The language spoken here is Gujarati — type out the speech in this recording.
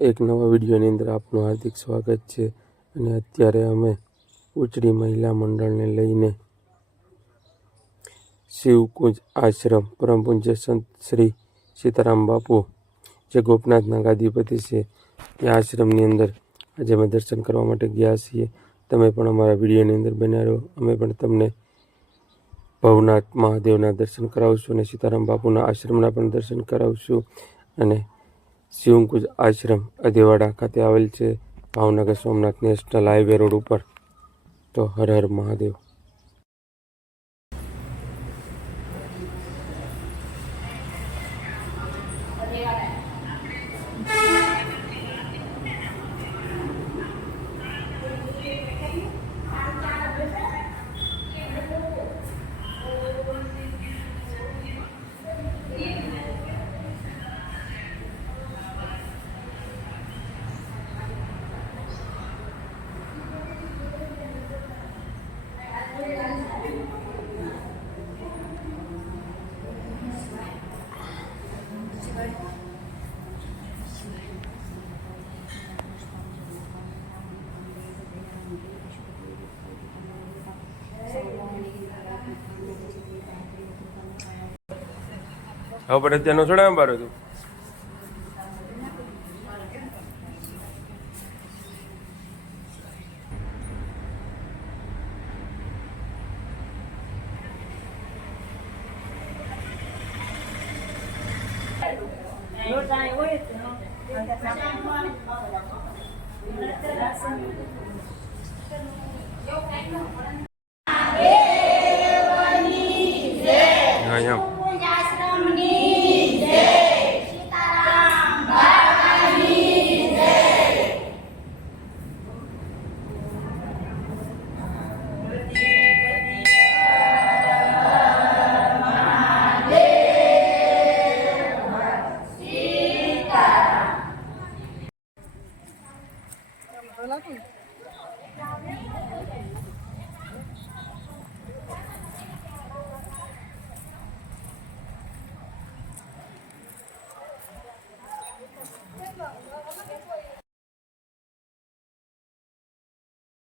એક નવા વિડીયોની અંદર આપનું હાર્દિક સ્વાગત છે। અને અત્યારે અમે ઉચડી મહિલા મંડળને લઈને શિવકુંજ આશ્રમ પરમ પૂજ્ય સંત શ્રી સીતારામ બાપુ જે ગોપનાથના ગાદીપતિ છે એ આશ્રમની અંદર આજે અમે દર્શન કરવા માટે ગયા છીએ। તમે પણ અમારા વિડીયોની અંદર બન્યા રહો। અમે પણ તમને ભવનાથ મહાદેવના દર્શન કરાવશું અને સીતારામ બાપુના આશ્રમના પણ દર્શન કરાવશું। અને શિવકુંજ આશ્રમ અદેવાડા ખાતે આવેલ છે, Bhavnagar Somnath national highway road ઉપર। તો હર હર મહાદેવ। હવે પણ અત્યારનો છોડા બાર હતું